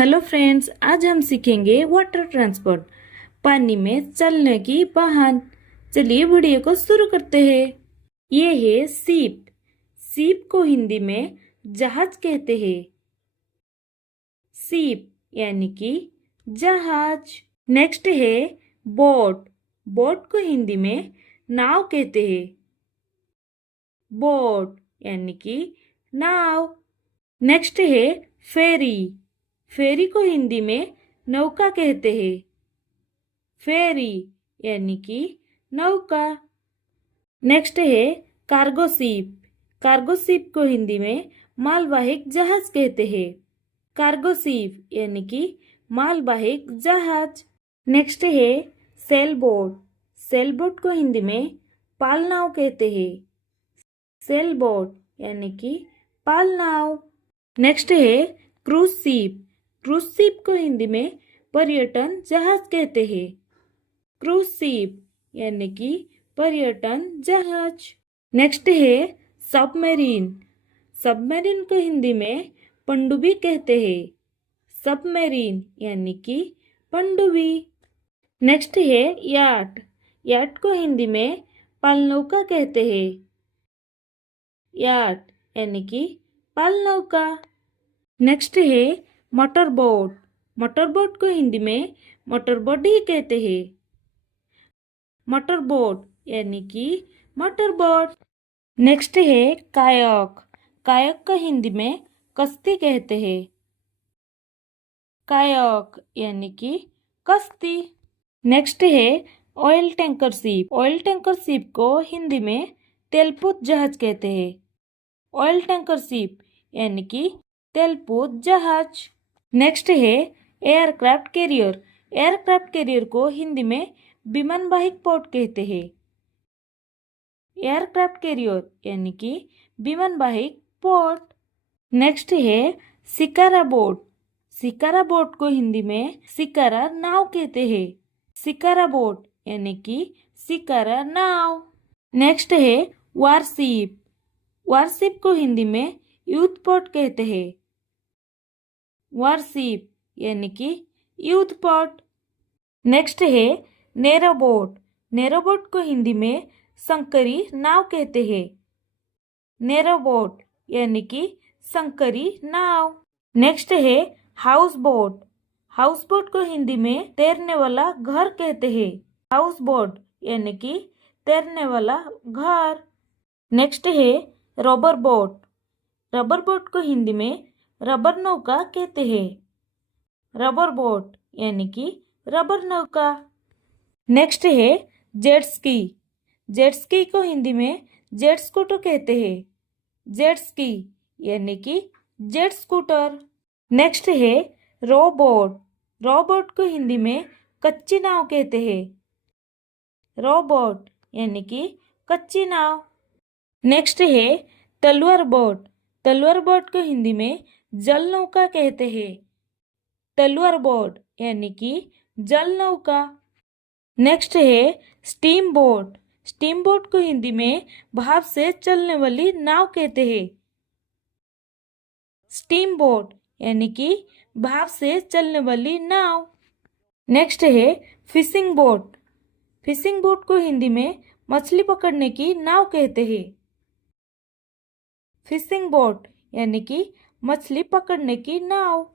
Hello friends, आज हम सीखेंगे वाटर ट्रांसपोर्ट, पानी में चलने की वाहन। चलिए वीडियो को शुरू करते हैं। ये है सीप। सीप को हिंदी में जहाज कहते हैं। सीप यानी कि जहाज। नेक्स्ट है बोट। बोट को हिंदी में नाव कहते हैं। बोट यानी कि नाव। नेक्स्ट है फेरी। फेरी को हिंदी में नौका कहते हैं। फेरी यानी कि नौका। नेक्स्ट है कार्गो शिप। कार्गो शिप को हिंदी में मालवाहक जहाज कहते हैं। कार्गो शिप यानी कि मालवाहक जहाज। नेक्स्ट है सेल बोट। सेल बोट को हिंदी में पाल नाव कहते हैं। सेल बोट यानी कि पाल नाव। नेक्स्ट है क्रूज शिप। क्रूज शिप को हिंदी में पर्यटन जहाज कहते हैं। क्रूज शिप यानी कि पर्यटन जहाज। नेक्स्ट है सबमरीन। सबमरीन को हिंदी में पनडुब्बी कहते हैं। सबमरीन यानी कि पनडुब्बी। नेक्स्ट है याट। याट को हिंदी में पालनौका कहते हैं। याट यानी कि पालनौका। नेक्स्ट है मोटर बोट। मोटर बोट को हिंदी में मोटर बोट ही कहते हैं। मोटर बोट यानी कि मोटर बोट। नेक्स्ट है कायक। कायक को हिंदी में कश्ती कहते हैं। कायक यानी कि कश्ती। नेक्स्ट है oil tanker ship. Oil tanker ship को हिंदी में तेलपूत जहाज कहते हैं। ऑयल टैंकर शिप यानी कि तेलपूत जहाज। नेक्स्ट है एयरक्राफ्ट कैरियर। एयरक्राफ्ट कैरियर को हिंदी में विमानवाहक पोत कहते हैं। एयरक्राफ्ट कैरियर यानी कि विमानवाहक पोत। नेक्स्ट है शिकारा बोट। शिकारा बोट को हिंदी में शिकारा नाव कहते हैं। शिकारा बोट यानी कि शिकारा नाव। नेक्स्ट है वारशिप। वारशिप को हिंदी में युद्ध पोत कहते हैं। वारशिप यानी कि युद्ध पोत। नेक्स्ट है नैरो बोट। नैरो बोट को हिंदी में संकरी नाव कहते हैं। नैरो बोट यानी कि संकरी नाव। नेक्स्ट है हाउस बोट। हाउस बोट को हिंदी में तैरने वाला घर कहते हैं। हाउस बोट यानी कि तैरने वाला घर। नेक्स्ट है रबर बोट। रबर बोट को हिंदी में रबर नौका कहते हैं। रबर बोट यानी कि रबर नौका। नेक्स्ट है जेट स्की। जेट स्की को हिंदी में जेट स्कूटर कहते हैं। जेट स्की यानी कि जेट स्कूटर। नेक्स्ट है रो बोट। रो बोट को हिंदी में कच्ची नाव कहते हैं। रो बोट यानी कि कच्ची नाव। नेक्स्ट है तलवार बोट। तलवार बोट को हिंदी में जल नौका कहते हैं। तलवार बोट यानी कि जल नौका। नेक्स्ट है स्टीम बोट। स्टीम बोट को हिंदी में भाप से चलने वाली नाव कहते हैं। स्टीम बोट यानी कि भाप से चलने वाली नाव। नेक्स्ट है फिशिंग बोट। फिशिंग बोट को हिंदी में मछली पकड़ने की नाव कहते हैं। फिशिंग बोट यानी कि मछली पकड़ने की नाव।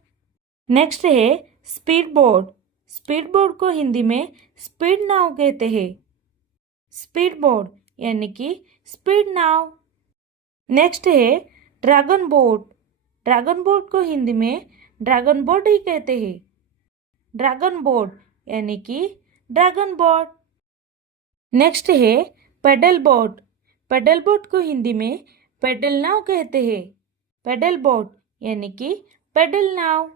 नेक्स्ट है स्पीड बोट। स्पीड बोट को हिंदी में स्पीड नाव कहते हैं। स्पीड बोट यानी कि स्पीड नाव। नेक्स्ट है ड्रैगन बोट। ड्रैगन बोट को हिंदी में ड्रैगन बोट ही कहते हैं। ड्रैगन बोट यानी कि ड्रैगन बोट। नेक्स्ट है पेडल बोट। पेडल बोट को हिंदी में पेडल नाव कहते हैं। पेडल बोट यानी कि पेडल नाव।